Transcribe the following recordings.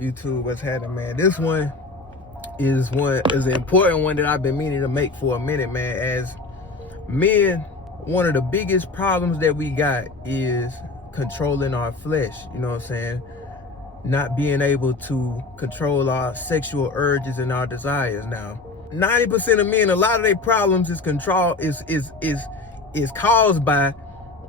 YouTube, what's happening, man? This one is an important one that I've been meaning to make for a minute, man. As men, one of the biggest problems that we got is controlling our flesh, you know what I'm saying? Not being able to control our sexual urges and our desires. Now, 90% of men, a lot of their problems is caused by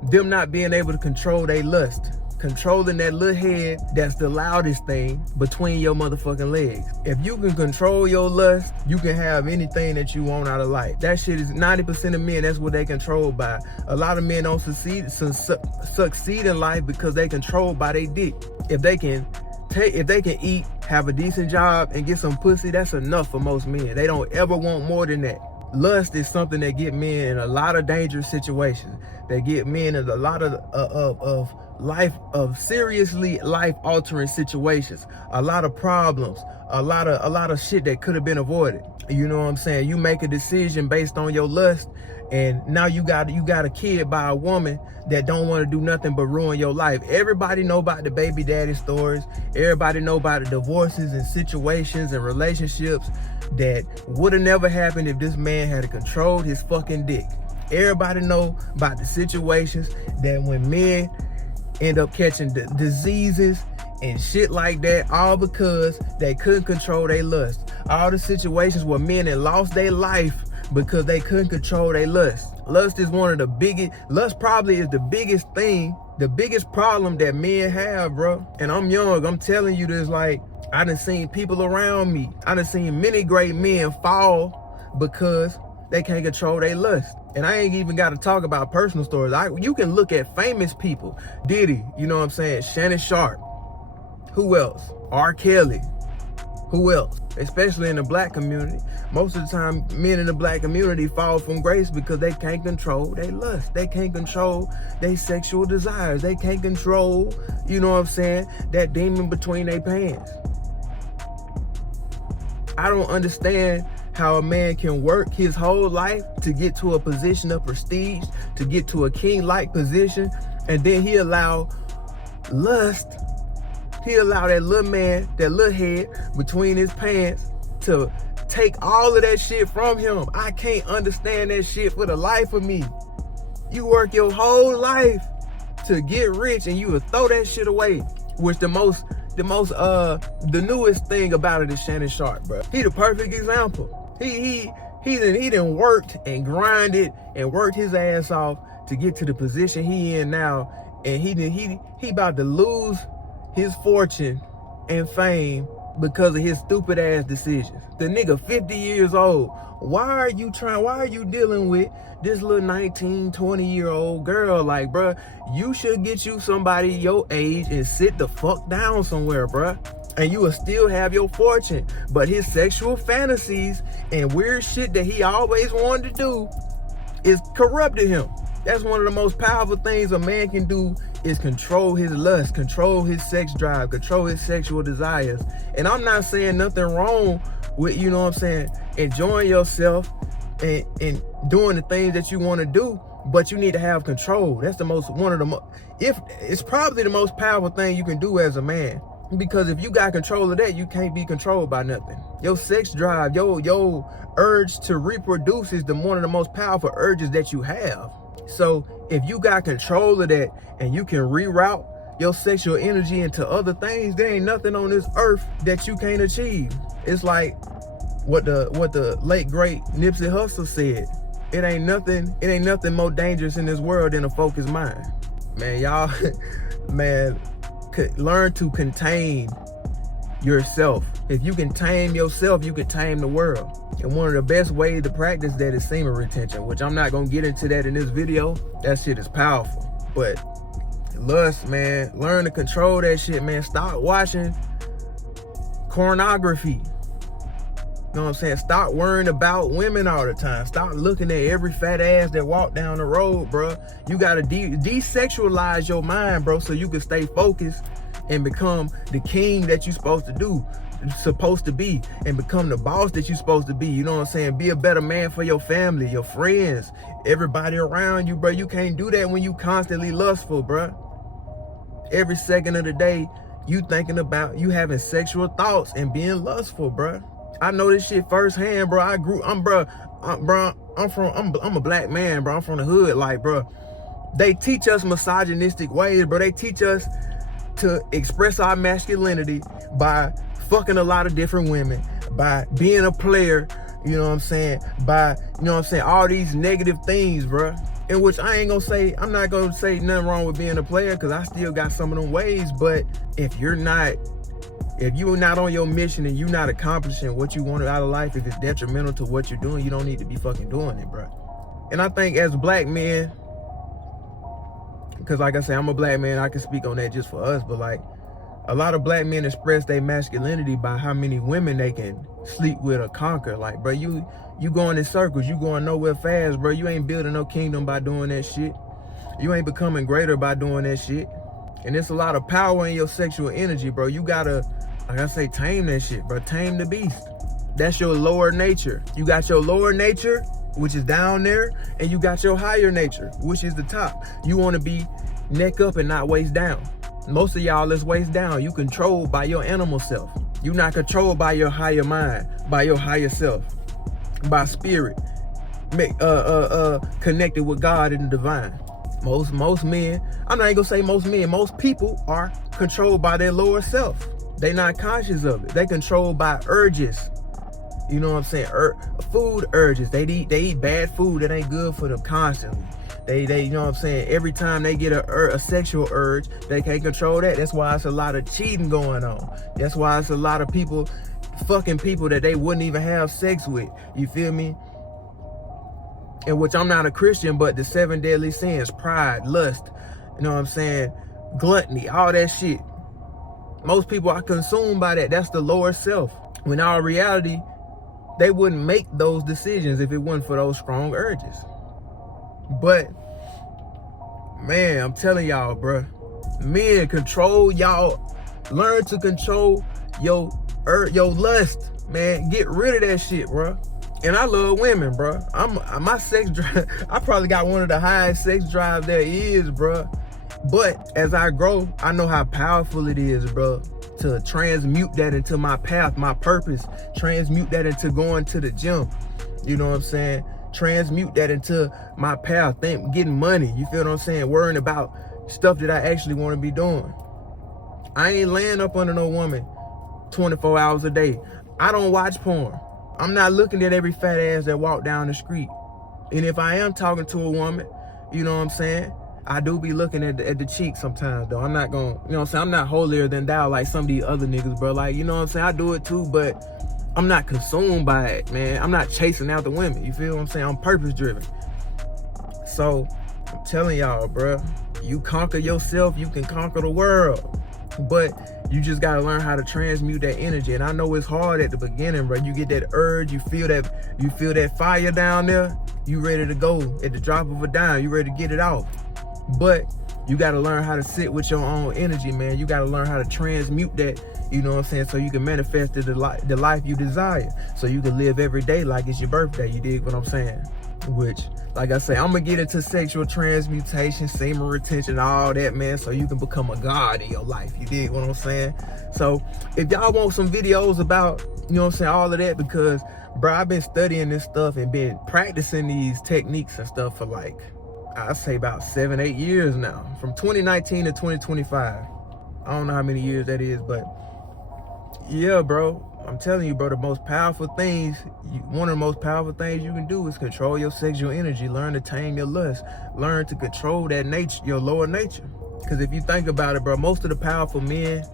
them not being able to control their lust. Controlling that little head that's the loudest thing between your motherfucking legs. If you can control your lust, you can have anything that you want out of life. That shit is 90% of men, that's what they controlled by. A lot of men don't succeed in life because they controlled by their dick. If they can eat, have a decent job, and get some pussy, that's enough for most men. They don't ever want more than that. Lust is something that get men in a lot of dangerous situations. They get men in a lot of seriously life-altering situations, a lot of problems, a lot of shit that could have been avoided. You know what I'm saying? You make a decision based on your lust, and now you got a kid by a woman that don't want to do nothing but ruin your life. Everybody know about the baby daddy stories. Everybody know about the divorces and situations and relationships that would have never happened if this man had controlled his fucking dick. Everybody know about the situations that when men end up catching diseases and shit like that, all because they couldn't control their lust. All the situations where men had lost their life because they couldn't control their lust. Lust probably is the biggest thing, the biggest problem that men have, bro. And I'm young, I'm telling you this, like, I done seen people around me. I done seen many great men fall because they can't control their lust. And I ain't even got to talk about personal stories. You can look at famous people. Diddy, you know what I'm saying? Shannon Sharp. Who else? R. Kelly. Who else? Especially in the black community. Most of the time, men in the black community fall from grace because they can't control their lust. They can't control their sexual desires. They can't control, you know what I'm saying, that demon between their pants. I don't understand how a man can work his whole life to get to a position of prestige, to get to a king-like position, and then he allow lust, he allow that little man, that little head between his pants to take all of that shit from him. I can't understand that shit for the life of me. You work your whole life to get rich and you will throw that shit away. Which the newest thing about it is Shannon Sharp, bro. He the perfect example. He done worked and grinded and worked his ass off to get to the position he in now, and he about to lose his fortune and fame because of his stupid ass decisions. The nigga 50 years old. Why are you dealing with this little 19, 20-year-old girl? Like, bruh, you should get you somebody your age and sit the fuck down somewhere, bruh. And you will still have your fortune. But his sexual fantasies and weird shit that he always wanted to do is corrupted him. That's one of the most powerful things a man can do, is control his lust, control his sex drive, control his sexual desires. And I'm not saying nothing wrong with, you know what I'm saying, enjoying yourself and doing the things that you want to do, but you need to have control. That's it's probably the most powerful thing you can do as a man. Because if you got control of that, you can't be controlled by nothing. Your sex drive, your urge to reproduce is one of the most powerful urges that you have. So if you got control of that and you can reroute your sexual energy into other things, there ain't nothing on this earth that you can't achieve. It's like what the late great Nipsey Hussle said. It ain't nothing more dangerous in this world than a focused mind. Man, y'all, man, learn to contain yourself. If you can tame yourself, you can tame the world. And one of the best ways to practice that is semen retention, which I'm not gonna get into that in this video. That shit is powerful. But lust, man, learn to control that shit, man. Stop watching pornography. You know what I'm saying? Stop worrying about women all the time. Stop looking at every fat ass that walk down the road, bro. You gotta desexualize your mind, bro, so you can stay focused and become the king that you're supposed to be, and become the boss that you're supposed to be. You know what I'm saying? Be a better man for your family, your friends, everybody around you, bro. You can't do that when you constantly lustful, bro. Every second of the day, You thinking about, you having sexual thoughts and being lustful, bro. I know this shit firsthand, bro. I'm a black man, bro. I'm from the hood, like, bro. They teach us misogynistic ways, bro. They teach us to express our masculinity by fucking a lot of different women, by being a player, you know what I'm saying? By, you know what I'm saying, all these negative things, bro. In which I'm not gonna say nothing wrong with being a player, because I still got some of them ways. But if you're not on your mission and you're not accomplishing what you want out of life, if it's detrimental to what you're doing, you don't need to be fucking doing it, bro. And I think as black men, because like I say, I'm a black man, I can speak on that just for us, but like, a lot of black men express their masculinity by how many women they can sleep with or conquer. Like, bro, you going in circles, you going nowhere fast, bro. You ain't building no kingdom by doing that shit. You ain't becoming greater by doing that shit. And there's a lot of power in your sexual energy, bro. You gotta, like I say, tame that shit, bro. Tame the beast. That's your lower nature. You got your lower nature, which is down there, and you got your higher nature, which is the top. You want to be neck up and not waist down. Most of y'all is waist down. You controlled by your animal self. You're not controlled by your higher mind, by your higher self, by spirit, connected with God and the divine. Most men, I'm not even gonna say most men, most people are controlled by their lower self. They not conscious of it. They controlled by urges. You know what I'm saying? Food urges. They eat bad food that ain't good for them constantly. They you know what I'm saying? Every time they get a sexual urge, they can't control that. That's why it's a lot of cheating going on. That's why it's a lot of people fucking people that they wouldn't even have sex with. You feel me? In which I'm not a Christian, but the 7 deadly sins, pride, lust, you know what I'm saying? Gluttony, all that shit. Most people are consumed by that. That's the lower self. When in our reality, they wouldn't make those decisions if it wasn't for those strong urges. But, man, I'm telling y'all, bro, men, control y'all. Learn to control your lust, man. Get rid of that shit, bro. And I love women, bro. My sex drive, I probably got one of the highest sex drives there is, bro. But as I grow, I know how powerful it is, bro, to transmute that into my path, my purpose. Transmute that into going to the gym. You know what I'm saying? Transmute that into my path, getting money. You feel what I'm saying? Worrying about stuff that I actually want to be doing. I ain't laying up under no woman 24 hours a day. I don't watch porn. I'm not looking at every fat ass that walk down the street. And if I am talking to a woman, you know what I'm saying? I do be looking at the cheek sometimes, though. I'm not gonna, you know what I'm saying? I'm not holier than thou like some of these other niggas, bro. Like, you know what I'm saying? I do it too, but I'm not consumed by it, man. I'm not chasing out the women. You feel what I'm saying? I'm purpose driven. So I'm telling y'all, bro, you conquer yourself, you can conquer the world. But you just gotta learn how to transmute that energy. And I know it's hard at the beginning, bro. You get that urge, you feel that fire down there, you ready to go at the drop of a dime, you ready to get it off. But you gotta learn how to sit with your own energy, man. You gotta learn how to transmute that, you know what I'm saying, so you can manifest the life you desire. So you can live every day like it's your birthday, you dig what I'm saying? Which, like I say, I'm gonna get into sexual transmutation, semen retention, all that, man, so you can become a god in your life, you dig what I'm saying? So if y'all want some videos about, you know what I'm saying, all of that, because, bro, I've been studying this stuff and been practicing these techniques and stuff for like, I'd say about 7-8 years now, from 2019 to 2025. I don't know how many years that is, but yeah, bro, I'm telling you, bro, the most powerful things, one of the most powerful things you can do is control your sexual energy. Learn to tame your lust. Learn to control that nature, your lower nature. Because if you think about it, bro, most of the powerful men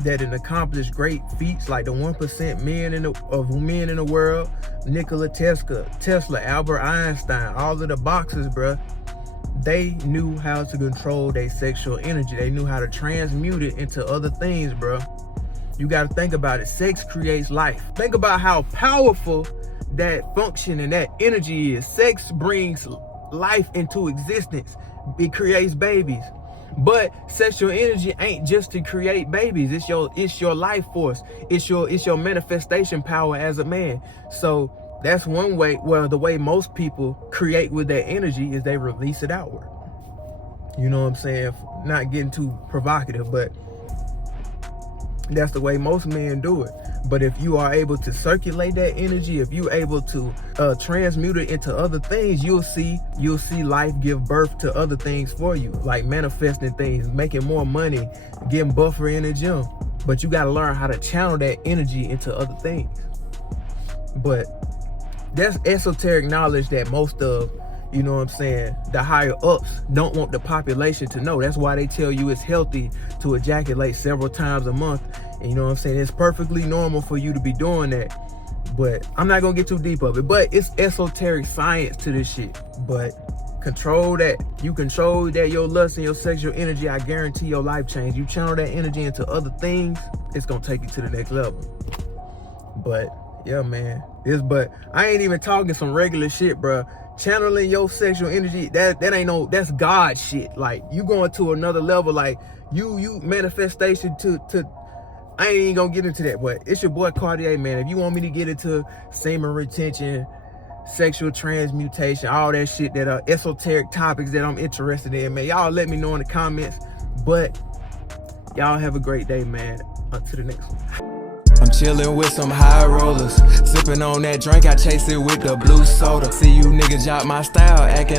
that have accomplished great feats, like the 1% men in the world, Nikola Tesla, Albert Einstein, all of the boxers, bro, they knew how to control their sexual energy. They knew how to transmute it into other things, bro. You got to think about it. Sex creates life. Think about how powerful that function and that energy is. Sex brings life into existence. It creates babies. But sexual energy ain't just to create babies. It's your life force. It's your manifestation power as a man. So that's one way. Well, the way most people create with their energy is they release it outward. You know what I'm saying? Not getting too provocative, but That's the way most men do it. But if you are able to circulate that energy, if you're able to transmute it into other things, you'll see life give birth to other things for you, like manifesting things, making more money, getting buffer in the gym. But you got to learn how to channel that energy into other things. But that's esoteric knowledge that most of, you know what I'm saying, the higher ups don't want the population to know. That's why they tell you it's healthy to ejaculate several times a month. And you know what I'm saying, it's perfectly normal for you to be doing that. But I'm not gonna get too deep of it. But it's esoteric science to this shit. But control that. You control that, your lust and your sexual energy, I guarantee your life change. You channel that energy into other things, it's gonna take you to the next level. But yeah, man, but I ain't even talking some regular shit, bro. Channeling your sexual energy, that ain't no, that's God shit. Like, you going to another level. Like, you manifestation to I ain't even gonna get into that, but it's your boy Cartier, man. If you want me to get into semen retention, sexual transmutation, all that shit that are esoteric topics that I'm interested in, man, y'all let me know in the comments. But y'all have a great day, man. Until the next one. I'm chillin' with some high rollers, sippin' on that drink, I chase it with the blue soda. See you niggas jot my style, acting